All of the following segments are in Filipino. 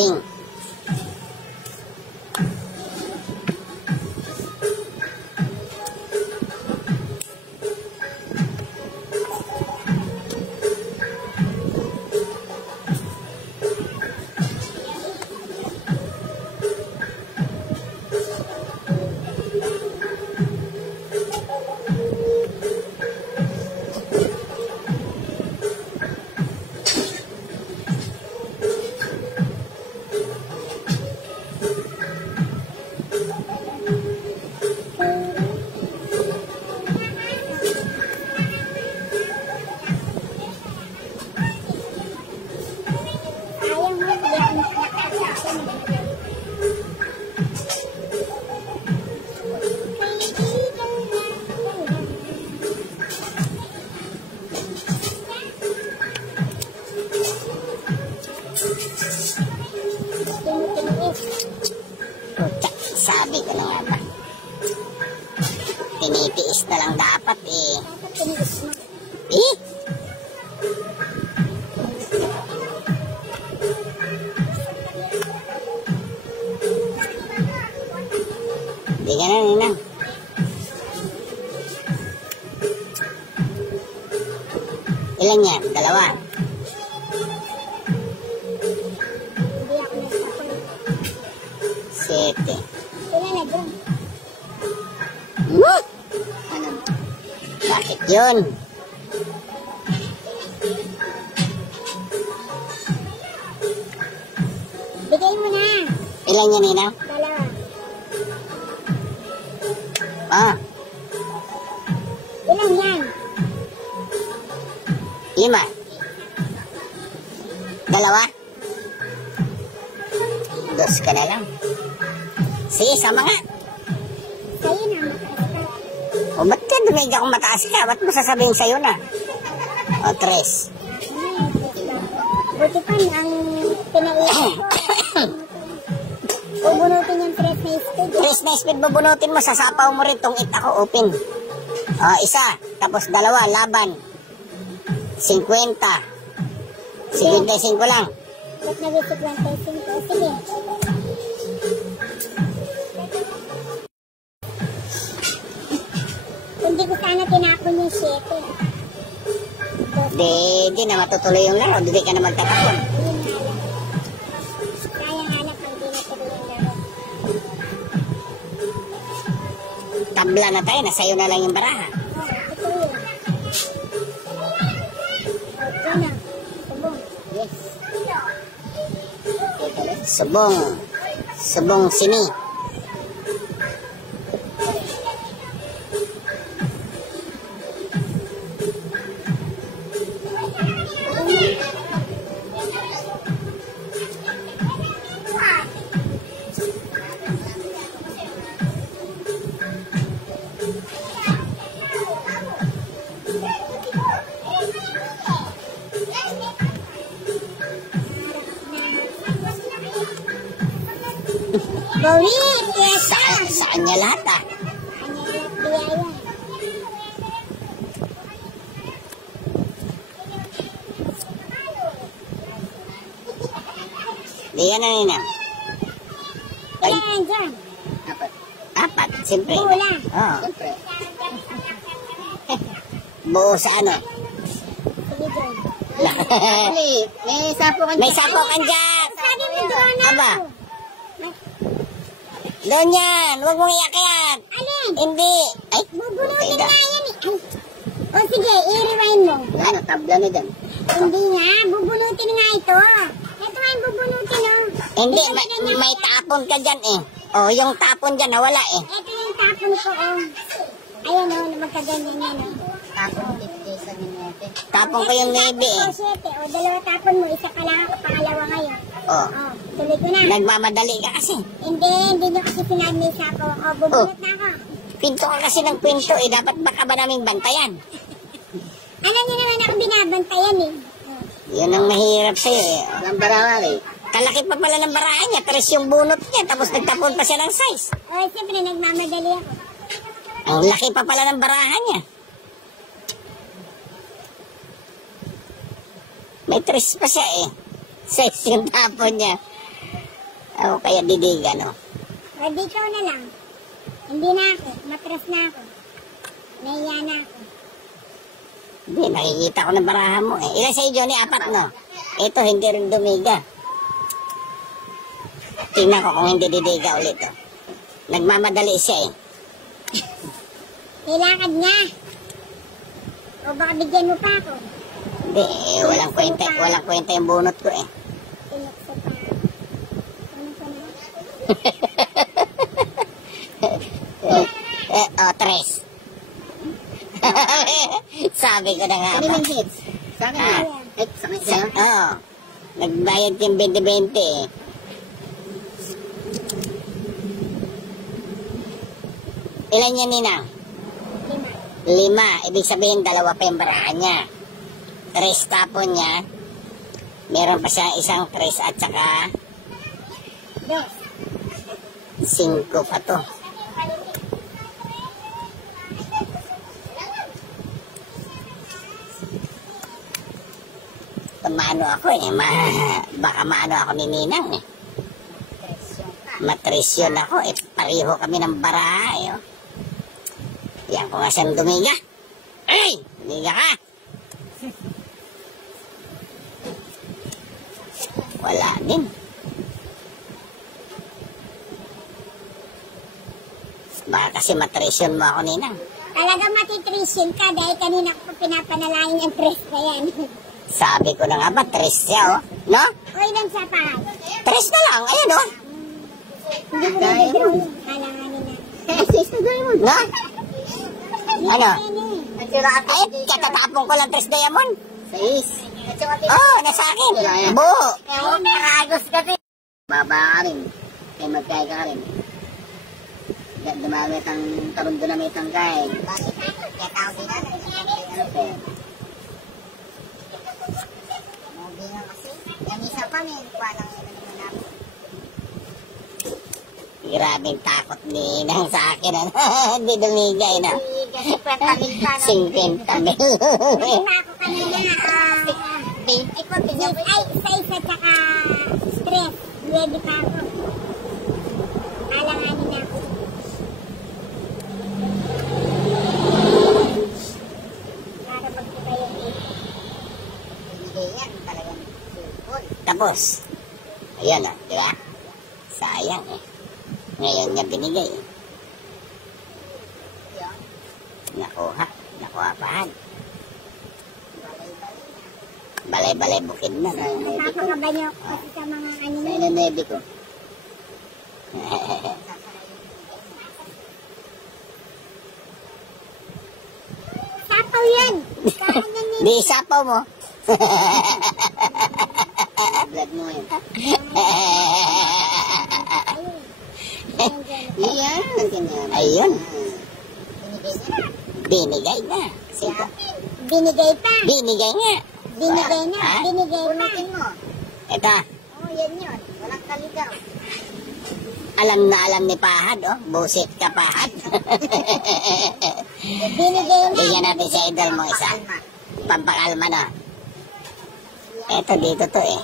setting. Sabi ko na nga ba, tinitiis na lang dapat eh. Eh? Di ka na, Ninang. Ilan yan? Dalawa? Sete. What? Ano? Bakit yun? Bigay mo na. Ilan yan, Nina? Dalawa. Ah, Ilan yan? 5. Dalawa? 2 ka na lang. Sige, sama nga. Sa'yo na. O, ba't ka dumig akong mataas ka? Ba't mo sasabihin sa'yo na? O, 3. Buti pa ang pinaiyak ko. Bubunutin yung 3 na speed. 3 na speed bubunutin mo, sasapaw mo rin tong it ako open. O, 1, tapos 2, laban. 50. 55 lang. Ba't nag-isip lang tayo 5? Sige. Hindi ko sana tinapon yung 7. Di na matutuloy yung laro. Di ka na magtatapon. Kaya hanap ang di natuloy yung laro. Tabla na tayo, nasa'yo na lang yung baraha. Ito yun. Ito na. Subong. Yes. Subong. Subong sini. Bawit! Yes! Saan niya lahat ah? Biyaya. Di ka na, Nina. Ay, Ilan yan dyan? 4. Siyempre. Buo lang. Oo. Siyempre. Buo sa ano? Sige dyan. May sapo kan dyan. Sabi mo doon na Aba. ako. Doon yan. Huwag mong iyakyat. Alin? Hindi. Ay, Bubunutin nga yan eh. Ay. O sige, i-rewind mo. ano, tabla na dyan. Hindi nga, bubunutin nga ito. Ito nga yung bubunutin oh. Hindi, may tapon ka dyan eh. Oh, yung tapon dyan nawala eh. Ito yung tapon ko oh. Ayan oh, magkaganyan yan oh. Tapon 50 sa minute. Tapon ko yung navy eh. Tapon ko 7 o dalawa tapon mo, isa ka lang, pangalawa ngayon. Oh. Oh, tuloy ko na. Nagmamadali ka kasi. Hindi nyo kasi sinabi may sapo. O, bubunot na ako. Pinto ka kasi ng pinto eh. Dapat baka ba naming bantayan? Alam niyo naman ako binabantayan eh. Yun ang mahirap sa'yo eh. Ang barahan eh. Kalaki pa pala ng barahan niya. 3 yung bunot niya. Tapos nagtapon pa siya ng size. O, siyempre nagmamadali ako. Ang laki pa pala ng barahan niya. May 3 pa siya eh. 6 yung tapon niya. O kaya didiga, no? O, di ikaw na lang. Hindi na ako. Matras na ako. Nahiya na ako. Hindi, nakikita ko na barahan mo eh. Ilan sa'yo, Johnny? 4, no? Ito, hindi rin dumiga. Tingnan ko kung hindi didiga ulit, oh. Nagmamadali siya eh. Kailangan niya. O baka bigyan mo pa ako. Hindi, eh, walang kwenta yung bunot ko eh. Tinukso pa. Ano pa na? Tres. Sabi ko na nga ba. hits? Sa akin Ah. na. Sakit sa'yo? Oo. Nagbayad yung 20-20 eh. Ilan yan, Ninang? 5. Ibig sabihin, 2 pa yung barahan niya. 3 tapon niya. Meron pa siya isang 3 at saka 5 pa to. Maano ako eh. Baka maano ako ni Ninang eh. Matresyon ako eh. Pareho kami ng baraha eh. Oh. Yan ko nga siyang dumiga. Ay! Dumiga ka! Wala din. Baka kasi matresyon mo ako, Ninang. Talagang matitrisyon ka dahil kanina ko pinapanalangin ang tres na yan. Sabi ko na nga ba, 3 siya, oh. No? O ilan sa pahal? 3 na lang, ayun, oh. Hindi ko nag-draw yun. Kalanganin na. No? Ano? Ano? Ay, katatapong ko lang 3 diamond. 6. Oh, nasa akin. Buo. Nakagos ka din. Baba ka rin. Kaya magkaya ka rin. Dumamit ang tarundo na may tangkay. Kaya tao din natin. Ano pa yan? Mobi nga kasi. Yung isa pa may parang ano naman namin. Grabing takot ni Ninang sa akin. Ano? Hindi dumigay na. Kasi 50 mil pa. 50 mil. Hindi ako kanina 20 ko. Ay, isa-isa tsaka stress. Ready pa ako. Alanganin na ako. Para magkita yung binigay yan. Talagang sulpon. Tapos, ayan o, di ba? Sayang eh. Ngayon niya binigay eh. Nakuha pahan. Balay-balay bukid na. Napakabanyo kasi sa mga ano Sa yun. inanebe ko. Sapaw yan! Saan yan yun? Di isapaw mo. Blood mo yun. Ayun. Iyan. Ganyan. Ayun. Binigay Binigay na. na. Sige. Binigay pa. Binigay nga. Binigay na. Ha? Binigay pa. mo. Ito, Oh, yan yun. Walang kaligaw. alam na alam ni Pahad, oh. Busit ka, Pahad. Binigay na. Bigyan natin sa idol mo isa. Pampakalma na. Ito, dito to eh.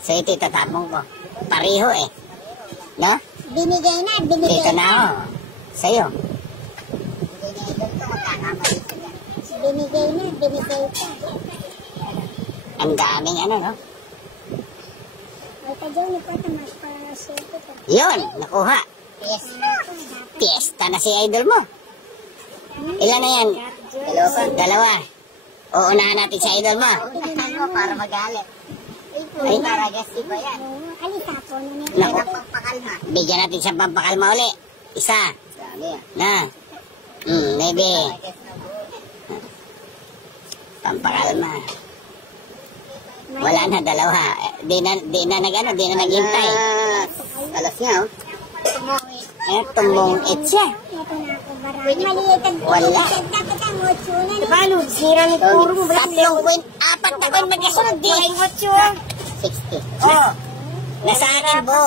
So, ito itatapong ko. Pareho eh. No? Binigay na. Binigay Dito na ako. Sa'yo. Binigay na. Binigay pa. Ang daming ano, no? Ay, kadyaw ni Pata mas para siyempre ko. Yun, nakuha. Yes. Fiesta na si idol mo. Ilan na yan? Dalawa. Uunahan natin sa idol mo. Tingnan mo para magalit. Ay. Maragasi ba yan? Alita po na niya. Naku. Pampakalma. Bigyan natin siya pampakalma uli. Isa. Dami yan. Na. Maybe. Pampakalma. Wala na, dalawa. Di na naghintay. Alas niya, oh. Tumong siya. Ito na ako barang. Maliit ang Wala. dapat ang 8 na no? Paano? Sira ni puro mo. 3 coin, 4 na coin magkasunod. 8. 60. Oh. Nasa akin, Bo.